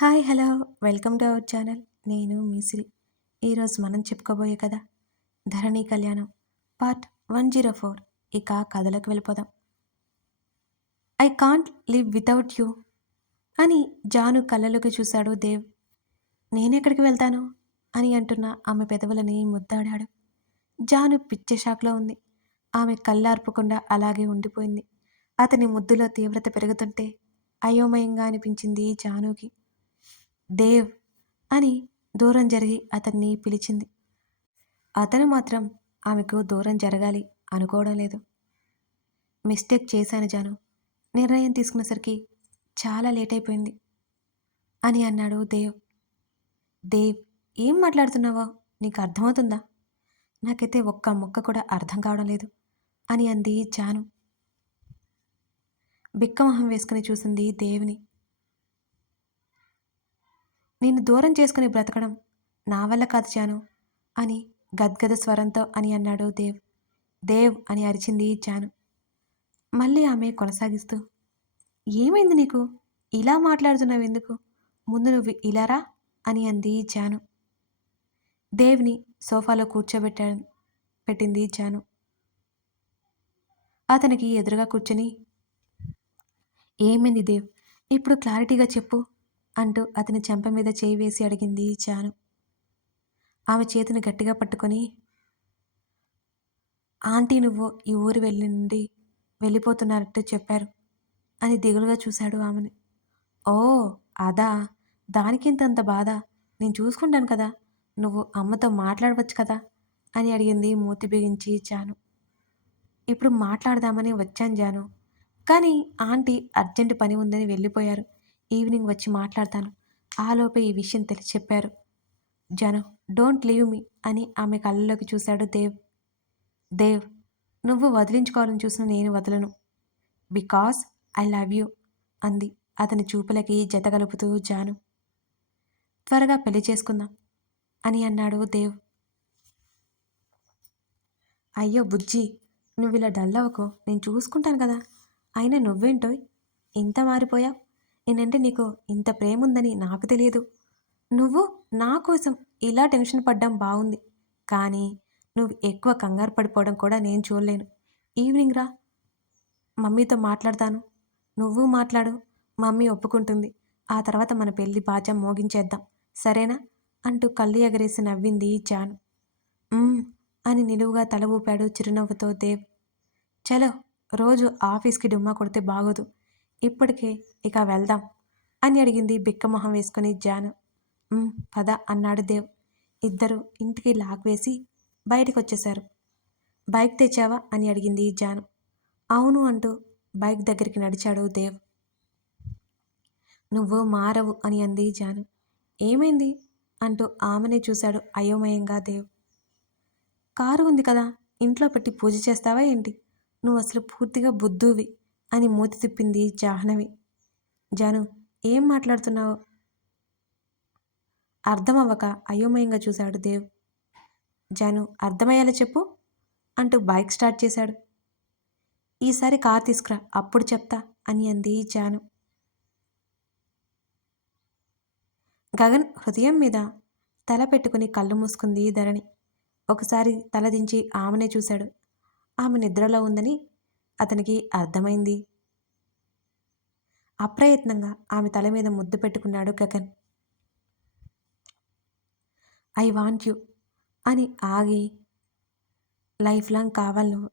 Hi hello. Welcome to our channel. నేను మీసిరి ఈరోజు మనం చెప్పుకోబోయే కథ ధరణి కళ్యాణం పార్ట్ వన్ జీరో ఫోర్. ఇక కథలకు వెళ్ళిపోదాం. I can't live without you అని జాను కళ్ళలోకి చూశాడు దేవ్. నేనెక్కడికి వెళ్తాను అని అంటున్న ఆమె పెదవులని ముద్దాడాడు. జాను పిచ్చె షాక్లో ఉంది. ఆమె కళ్ళార్పకుండా అలాగే ఉండిపోయింది. అతని ముద్దులో తీవ్రత పెరుగుతుంటే అయోమయంగా అనిపించింది జానుకి. దేవ్ అని దూరం జరిగి అతన్ని పిలిచింది. అతను మాత్రం ఆమెకు దూరం జరగాలి అనుకోవడం లేదు. మిస్టేక్ చేశాను జాను. నిర్ణయం తీసుకునేసరికి చాలా లేట్ అయిపోయింది అని అన్నాడు దేవ్. దేవ్ ఏం మాట్లాడుతున్నావో నీకు అర్థమవుతుందా? నాకైతే ఒక్క ముక్క కూడా అర్థం కావడం లేదు అని అంది జాను. బిక్కమొహం వేసుకుని చూసింది దేవిని. నిన్ను దూరం చేసుకుని బ్రతకడం నా వల్ల కాదు జాను అని గద్గద స్వరంతో అని అన్నాడు దేవ్. దేవ్ అని అరిచింది జాను. మళ్ళీ ఆమె కొనసాగిస్తూ ఏమైంది నీకు? ఇలా మాట్లాడుతున్నావు ఎందుకు? ముందు నువ్వు ఇలారా అని అంది జాను. దేవ్ని సోఫాలో కూర్చోబెట్టా పెట్టింది జాను. అతనికి ఎదురుగా కూర్చొని ఏమైంది దేవ్? ఇప్పుడు క్లారిటీగా చెప్పు. అంటూ అతని చెంప మీద చేయి వేసి అడిగింది చాను ఆమె చేతిని గట్టిగా పట్టుకొని ఆంటీ నువ్వు ఈ ఊరు వెళ్ళి నుండి వెళ్ళిపోతున్నట్టు చెప్పారు అని దిగులుగా చూశాడు ఆమెని. ఓ అదా? దానికింతంత బాధ? నేను చూసుకుంటాను కదా. నువ్వు అమ్మతో మాట్లాడవచ్చు కదా అని అడిగింది మూతి బిగించి చాను ఇప్పుడు మాట్లాడదామని వచ్చాను జాను. కానీ ఆంటీ అర్జెంటు పని ఉందని వెళ్ళిపోయారు. ఈవినింగ్ వచ్చి మాట్లాడతాను. ఆలోపే ఈ విషయం తెలిసి చెప్పారు. జను డోంట్ లీవ్ మీ అని ఆమె కళ్ళలోకి చూశాడు దేవ్. దేవ్ నువ్వు వదిలించుకోవాలని చూసిన నేను వదలను. బికాస్ ఐ లవ్ యూ అంది అతని చూపులకి జతగలుపుతూ జాను. త్వరగా పెళ్ళి చేసుకుందాం అని అన్నాడు దేవ్. అయ్యో బుజ్జి నువ్వు ఇలా డల్ అవ్వకో. నేను చూసుకుంటాను కదా. అయినా నువ్వేంటో ఇంత మారిపోయావు. నేనంటే నీకు ఇంత ప్రేమ ఉందని నాకు తెలియదు. నువ్వు నా కోసం ఇలా టెన్షన్ పడ్డం బాగుంది కానీ నువ్వు ఎక్కువ కంగారు పడిపోవడం కూడా నేను చూడలేను. ఈవినింగ్ రా. మమ్మీతో మాట్లాడతాను. నువ్వు మాట్లాడు. మమ్మీ ఒప్పుకుంటుంది. ఆ తర్వాత మన పెళ్ళి బాజం మోగించేద్దాం. సరేనా? అంటూ కళ్ళు ఎగరేసి నవ్వింది జాను. అని నిలువుగా తల ఊపాడు చిరునవ్వుతో దేవ్. చలో రోజు ఆఫీస్కి డుమ్మా కొడితే బాగోదు. ఇప్పటికే ఇక వెళ్దాం అని అడిగింది బిక్కమొహం వేసుకుని జాను. పద అన్నాడు దేవ్. ఇద్దరు ఇంటికి లాక్ వేసి బయటకు వచ్చేశారు బైక్ తెచ్చావా అని అడిగింది జాను. అవును అంటూ బైక్ దగ్గరికి నడిచాడు దేవ్. నువ్వు మారవు అని అంది జాను. ఏమైంది? అంటూ ఆమెనే చూశాడు అయోమయంగా దేవ్. కారు ఉంది కదా ఇంట్లో పెట్టి పూజ చేస్తావా ఏంటి? నువ్వు అసలు పూర్తిగా బుద్ధువి అని మూతి తిప్పింది జాహ్నవి. జాను ఏం మాట్లాడుతున్నావు? అర్థమవ్వక అయోమయంగా చూశాడు దేవ్. జాను అర్థమయ్యేలా చెప్పు అంటూ బైక్ స్టార్ట్ చేశాడు. ఈసారి కార్ తీసుకురా అప్పుడు చెప్తా అని అంది జాను. గగన్ హృదయం మీద తల పెట్టుకుని కళ్ళు మూసుకుంది ధరణి. ఒకసారి తల దించి ఆమెనే చూశాడు. ఆమె నిద్రలో ఉందని అతనికి అర్థమైంది. అప్రయత్నంగా ఆమె తల మీద ముద్దు పెట్టుకున్నాడు గగన్. ఐ వాంట్ యు అని ఆగి లైఫ్ లాంగ్ కావాలి నువ్వు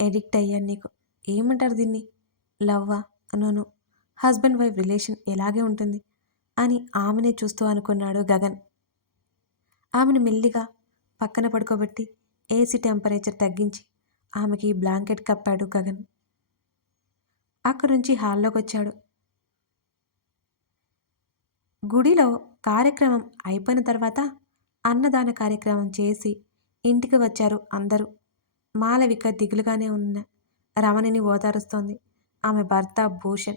ఎడిక్ట్ అయ్యాను నీకు. ఏమంటారు దీన్ని? లవ్వా? అనోను హస్బెండ్ వైఫ్ రిలేషన్ ఎలాగే ఉంటుంది? అని ఆమెనే చూస్తూ అనుకున్నాడు గగన్. ఆమెను మెల్లిగా పక్కన పడుకోబెట్టి ఏసీ టెంపరేచర్ తగ్గించి ఆమెకి బ్లాంకెట్ కప్పాడు గగన్. అక్కడి నుంచి హాల్లోకి వచ్చాడు గుడిలో కార్యక్రమం అయిపోయిన తర్వాత అన్నదాన కార్యక్రమం చేసి ఇంటికి వచ్చారు అందరూ. మాలవిక దిగులుగానే ఉన్న రమణిని ఓదారుస్తోంది. ఆమె భర్త భూషణ్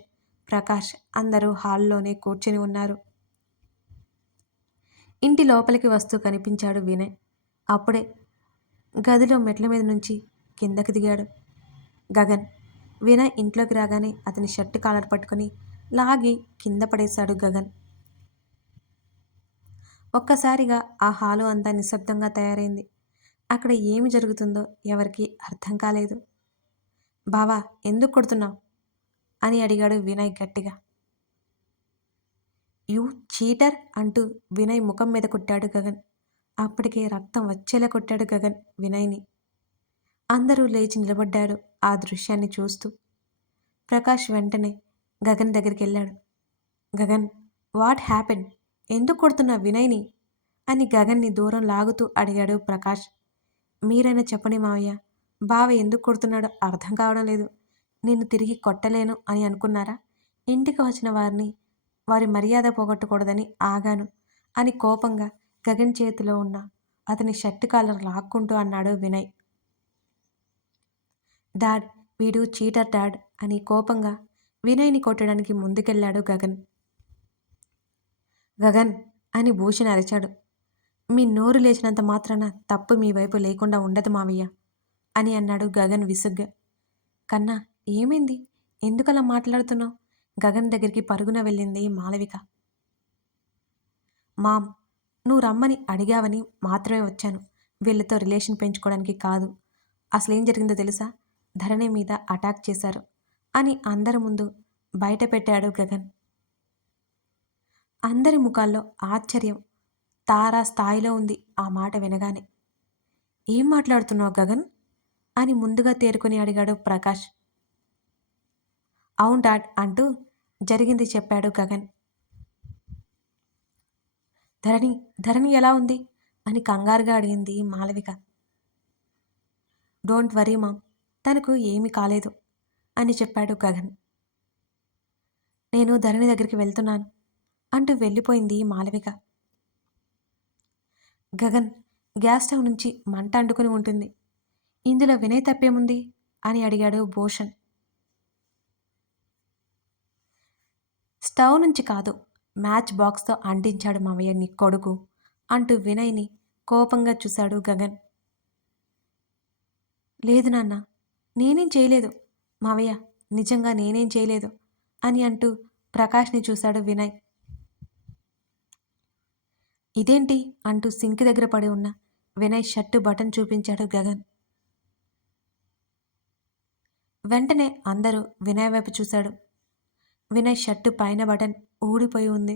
ప్రకాష్ అందరూ హాల్లోనే కూర్చొని ఉన్నారు. ఇంటి లోపలికి వస్తూ కనిపించాడు వినయ్. అప్పుడే గదిలో మెట్ల మీద నుంచి కిందకి దిగాడు. గగన్ వినయ్ ఇంట్లోకి రాగానే అతని షర్ట్ కాలర్ పట్టుకుని లాగి కింద పడేశాడు గగన్. ఒక్కసారిగా ఆ హాలు అంతా నిశ్శబ్దంగా తయారైంది. అక్కడ ఏమి జరుగుతుందో ఎవరికీ అర్థం కాలేదు. బావా ఎందుకు కొడుతున్నావు? అని అడిగాడు వినయ్ గట్టిగా. యూ చీటర్ అంటూ వినయ్ ముఖం మీద కొట్టాడు గగన్. అప్పటికే రక్తం వచ్చేలా కొట్టాడు గగన్ వినయ్ని. అందరూ లేచి నిలబడ్డారు ఆ దృశ్యాన్ని చూస్తూ. ప్రకాష్ వెంటనే గగన్ దగ్గరికి వెళ్ళాడు. Gagan what happen? ఎందుకు కొడుతున్నా వినయ్ని? అని గగన్ని దూరం లాగుతూ అడిగాడు ప్రకాష్. మీరైనా చెప్పని మావయ్య బావ ఎందుకు కొడుతున్నాడో అర్థం కావడం లేదు. నిన్ను తిరిగి కొట్టలేను అని అనుకున్నారా? ఇంటికి వచ్చిన వారిని వారి మర్యాద పోగొట్టకూడదని ఆగాను అని కోపంగా గగన్ చేతిలో ఉన్న అతని షర్ట్ కాలర్ లాక్కుంటూ అన్నాడు వినయ్. డాడ్ వీడు చీటర్ డాడ్ అని కోపంగా వినయ్ని కొట్టడానికి ముందుకెళ్ళాడు గగన్. గగన్ అని భూషణ్ అరిచాడు. మీ నోరు లేచినంత మాత్రాన తప్పు మీ వైపు లేకుండా ఉండదు మావయ్య అని అన్నాడు గగన్ విసుగ్గా. కన్నా ఏమైంది? ఎందుకలా మాట్లాడుతున్నావు? గగన్ దగ్గరికి పరుగున వెళ్ళింది మాలవిక. మామ్ నువ్వు రమ్మని అడిగావని మాత్రమే వచ్చాను. వీళ్ళతో రిలేషన్ పెంచుకోవడానికి కాదు. అసలేం జరిగిందో తెలుసా? ధరణి మీద అటాక్ చేశారు అని అందరి ముందు బయట పెట్టాడు గగన్. అందరి ముఖాల్లో ఆశ్చర్యం. తారా స్థాయిలో ఉంది ఆ మాట వినగానే. ఏం మాట్లాడుతున్నావు గగన్? అని ముందుగా తేరుకుని అడిగాడు ప్రకాష్. అవును డాడ్ అంటూ జరిగింది చెప్పాడు గగన్. ధరణి ధరణి ఎలా ఉంది? అని కంగారుగా అడిగింది మాలవిక. డోంట్ వరీ మామ్ తనకు ఏమీ కాలేదు అని చెప్పాడు గగన్. నేను ధరణి దగ్గరికి వెళ్తున్నాను. అంటూ వెళ్ళిపోయింది మాలవిక. గగన్ గ్యాస్ స్టవ్ నుంచి మంట అంటుకుని ఉంటుంది. ఇందులో వినయ్ తప్పేముంది? అని అడిగాడు భూషణ్. స్టవ్ నుంచి కాదు మ్యాచ్ బాక్స్తో అంటించాడు మావయ్య నీ కొడుకు అంటూ వినయ్ని కోపంగా చూశాడు గగన్. లేదు నాన్న నేనేం చేయలేదు. మావయ్య నిజంగా నేనేం చేయలేదు అని అంటూ ప్రకాష్ని చూశాడు వినయ్. ఇదేంటి? అంటూ సింక్ దగ్గర పడి ఉన్న వినయ్ షర్టు బటన్ చూపించాడు గగన్. వెంటనే అందరూ వినయ్ వైపు చూశాడు. వినయ్ షర్టు పైన బటన్ ఊడిపోయి ఉంది.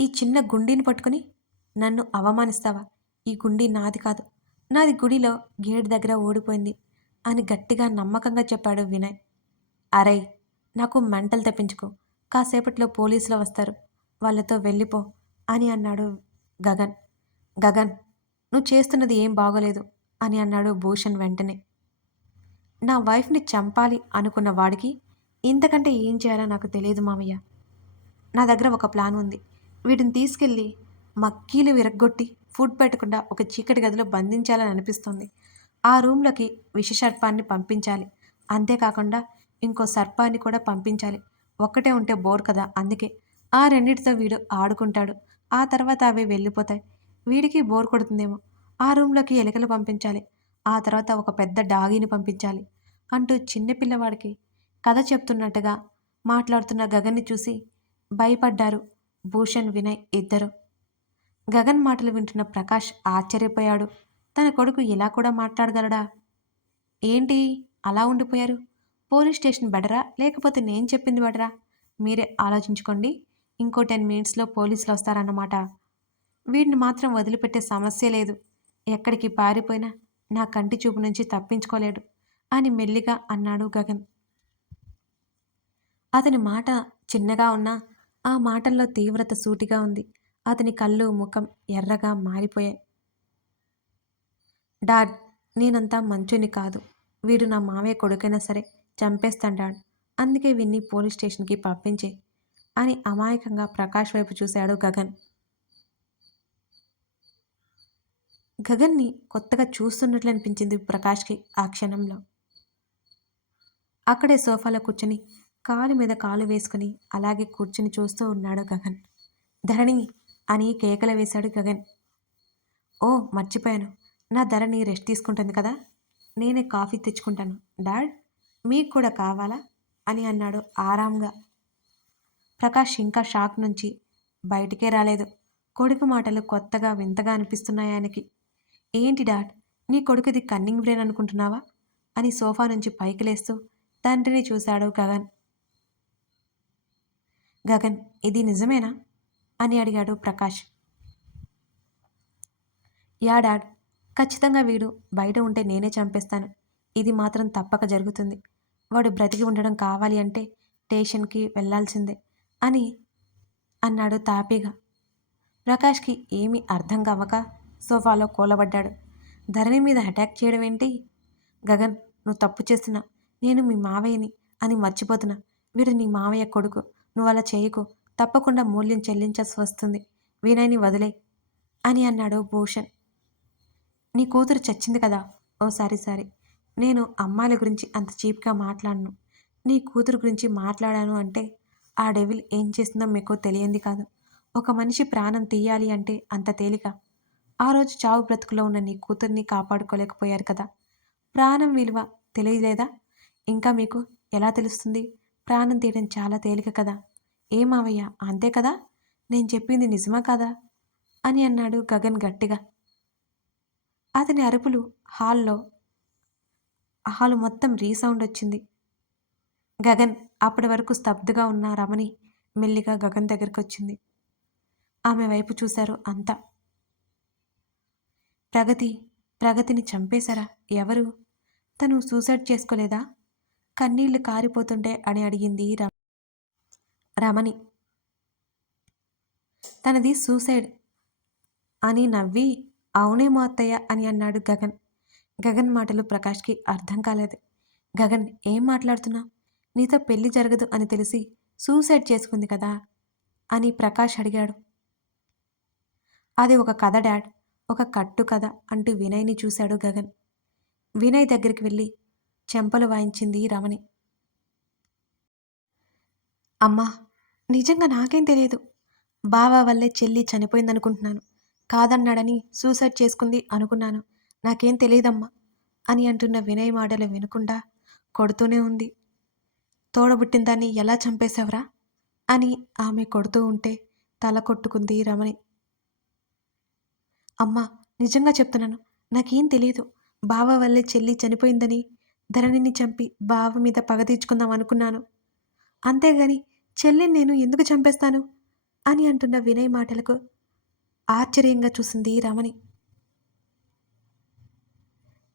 ఈ చిన్న గుండీని పట్టుకుని నన్ను అవమానిస్తావా? ఈ గుండీ నాది కాదు. నాది గుడిలో గేట్ దగ్గర ఓడిపోయింది అని గట్టిగా నమ్మకంగా చెప్పాడు వినయ్. అరే నాకు మెంటల్ తెప్పించుకో. కాసేపట్లో పోలీసులు వస్తారు. వాళ్ళతో వెళ్ళిపో అని అన్నాడు గగన్. గగన్ నువ్వు చేస్తున్నది ఏం బాగోలేదు అని అన్నాడు భూషణ్ వెంటనే. నా వైఫ్ని చంపాలి అనుకున్న వాడికి ఇంతకంటే ఏం చేయాలో నాకు తెలియదు మామయ్య. నా దగ్గర ఒక ప్లాన్ ఉంది. వీటిని తీసుకెళ్ళి మక్కీలు విరగ్గొట్టి ఫుడ్ పెట్టకుండా ఒక చీకటి గదిలో బంధించాలని అనిపిస్తుంది. ఆ రూమ్లోకి విష సర్పాన్ని పంపించాలి. అంతేకాకుండా ఇంకో సర్పాన్ని కూడా పంపించాలి. ఒక్కటే ఉంటే బోర్ కదా అందుకే ఆ రెండిటితో వీడు ఆడుకుంటాడు. ఆ తర్వాత అవి వెళ్ళిపోతాయి. వీడికి బోర్ కొడుతుందేమో. ఆ రూమ్లోకి ఎలుకలు పంపించాలి. ఆ తర్వాత ఒక పెద్ద డాగీని పంపించాలి అంటూ చిన్నపిల్లవాడికి కథ చెప్తున్నట్టుగా మాట్లాడుతున్న గగన్ని చూసి భయపడ్డారు భూషణ్ వినయ్ ఇద్దరు. గగన్ మాటలు వింటున్న ప్రకాష్ ఆశ్చర్యపోయాడు. తన కొడుకు ఇలా కూడా మాట్లాడగలడా? ఏంటి? అలా ఉండిపోయారు? పోలీస్ స్టేషన్ బెడరా లేకపోతే నేను చెప్పింది బెడరా మీరే ఆలోచించుకోండి. ఇంకో టెన్ మినిట్స్లో పోలీసులు వస్తారన్నమాట. వీడిని మాత్రం వదిలిపెట్టే సమస్య లేదు. ఎక్కడికి పారిపోయినా నా కంటి చూపు నుంచి తప్పించుకోలేడు అని మెల్లిగా అన్నాడు గగన్. అతని మాట చిన్నగా ఉన్నా ఆ మాటల్లో తీవ్రత సూటిగా ఉంది. అతని కళ్ళు ముఖం ఎర్రగా మారిపోయాయి. డాడ్ నేనంతా మంచుని కాదు. వీడు నా మావయ్య కొడుకైనా సరే చంపేస్తాను డాడ్ అందుకే విన్ని పోలీస్ స్టేషన్కి పంపించే అని అమాయకంగా ప్రకాష్ వైపు చూశాడు గగన్. గగన్ని కొత్తగా చూస్తున్నట్లు అనిపించింది ప్రకాష్కి ఆ క్షణంలో. అక్కడే సోఫాలో కూర్చొని కాలు మీద కాలు వేసుకుని అలాగే కూర్చుని చూస్తూ ఉన్నాడు గగన్. ధరణి అని కేకలు వేశాడు గగన్. ఓ మర్చిపోయాను. నా ధరణి రెస్ట్ తీసుకుంటుంది కదా. నేనే కాఫీ తెచ్చుకుంటాను. డాడ్ మీకు కూడా కావాలా? అని అన్నాడు ఆరాంగా. ప్రకాష్ ఇంకా షాక్ నుంచి బయటికే రాలేదు. కొడుకు మాటలు కొత్తగా వింతగా అనిపిస్తున్నాయి ఆయనకి. ఏంటి డాడ్ నీ కొడుకుది కన్నింగ్ బ్రెయిన్ అనుకుంటున్నావా? అని సోఫా నుంచి పైకి లేస్తూ తండ్రిని చూశాడు గగన్. గగన్ ఇది నిజమేనా? అని అడిగాడు ప్రకాష్. యా డాడ్ ఖచ్చితంగా వీడు బయట ఉంటే నేనే చంపేస్తాను. ఇది మాత్రం తప్పక జరుగుతుంది. వాడు బ్రతికి ఉండడం కావాలి అంటే స్టేషన్కి వెళ్ళాల్సిందే అని అన్నాడు తాపీగా. ప్రకాష్కి ఏమీ అర్థం కావక సోఫాలో కూలబడ్డాడు. ధరణి మీద అటాక్ చేయడం ఏంటి? గగన్ నువ్వు తప్పు చేస్తున్నా. నేను మీ మావయ్యని అని మర్చిపోతున్నా. వీడు నీ మావయ్య కొడుకు. నువ్వు అలా చేయకు. తప్పకుండా మూల్యం చెల్లించాల్సి వస్తుంది. వినయ్ని వదిలే అని అన్నాడు భూషణ్. నీ కూతురు చచ్చింది కదా? Oh sorry. నేను అమ్మాయిల గురించి అంత చీప్గా మాట్లాడను. నీ కూతురు గురించి మాట్లాడాను అంటే ఆ డెవిల్ ఏం చేస్తుందో మీకు తెలియంది కాదు. ఒక మనిషి ప్రాణం తీయాలి అంటే అంత తేలిక. ఆ రోజు చావు బ్రతుకులో ఉన్న నీ కూతుర్ని కాపాడుకోలేకపోయారు కదా. ప్రాణం విలువ తెలియలేదా? ఇంకా మీకు ఎలా తెలుస్తుంది? ప్రాణం తీయడం చాలా తేలిక కదా. ఏమావయ్యా అంతే కదా? నేను చెప్పింది నిజమా కదా? అని అన్నాడు గగన్ గట్టిగా. అతని అరుపులు హాల్లో హాలు మొత్తం రీసౌండ్ వచ్చింది. గగన్ అప్పటి వరకు స్తబ్దుగా ఉన్న రమణి మెల్లిగా గగన్ దగ్గరికి వచ్చింది ఆమె వైపు చూశారు అంతా. ప్రగతి ప్రగతిని చంపేశారా? ఎవరు? తను సూసైడ్ చేసుకోలేదా? కన్నీళ్ళు కారిపోతుంటే అని అడిగింది రమ రమణి. తనది సూసైడ్ అని నవ్వి అవునేమో అత్తయ్య అని అన్నాడు గగన్. గగన్ మాటలు ప్రకాష్కి అర్థం కాలేదు. గగన్ ఏం మాట్లాడుతున్నావు? నీతో పెళ్ళి జరగదు అని తెలిసి సూసైడ్ చేసుకుంది కదా అని ప్రకాష్ అడిగాడు. అది ఒక కథ డాడ్. ఒక కట్టు కథ అంటూ వినయ్ని చూశాడు గగన్. వినయ్ దగ్గరికి వెళ్ళి చెంపలు వాయించింది రమణి. అమ్మా నిజంగా నాకేం తెలియదు. బావ వల్లే చెల్లి చనిపోయిందనుకుంటున్నాను. కాదన్నాడని సూసైడ్ చేసుకుంది అనుకున్నాను. నాకేం తెలియదమ్మా అని అంటున్న వినయ్ మాటలు వినకుండా కొడుతూనే ఉంది. తోడబుట్టిన దాన్ని ఎలా చంపేశావరా? అని ఆమె కొడుతూ ఉంటే తల కొట్టుకుంది రమణి. అమ్మా నిజంగా చెప్తున్నాను. నాకేం తెలియదు బావ వల్లే చెల్లి చనిపోయిందని ధరణిని చంపి బావ మీద పగ తీర్చుకుందాం అనుకున్నాను. అంతేగాని చెల్లిని నేను ఎందుకు చంపేస్తాను? అని అంటున్న వినయ్ మాటలకు ఆశ్చర్యంగా చూసింది రమణి.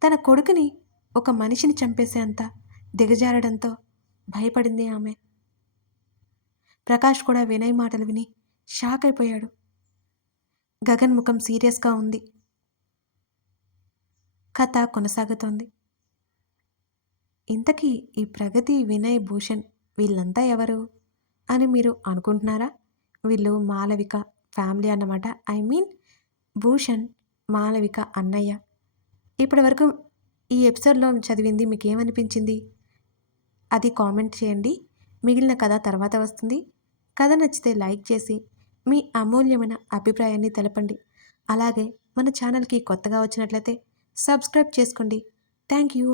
తన కొడుకుని ఒక మనిషిని చంపేసేంత దిగజారడంతో భయపడింది ఆమె. ప్రకాష్ కూడా వినయ్ మాటలు విని షాక్ అయిపోయాడు. గగన్ ముఖం సీరియస్గా ఉంది. కథ కొనసాగుతోంది. ఇంతకీ ఈ ప్రగతి వినయ్ భూషణ్ వీళ్ళంతా ఎవరు? అని మీరు అనుకుంటున్నారా? వీళ్ళు మాలవిక ఫ్యామిలీ అన్నమాట. ఐ మీన్ భూషణ్ మాలవిక అన్నయ్య. ఇప్పటి వరకు ఈ ఎపిసోడ్లో చదివింది మీకేమనిపించింది? అది కామెంట్ చేయండి. మిగిలిన కథ తర్వాత వస్తుంది. కథ నచ్చితే లైక్ చేసి మీ అమూల్యమైన అభిప్రాయాన్ని తెలపండి. అలాగే మన ఛానల్కి కొత్తగా వచ్చినట్లయితే సబ్స్క్రైబ్ చేసుకోండి. Thank you.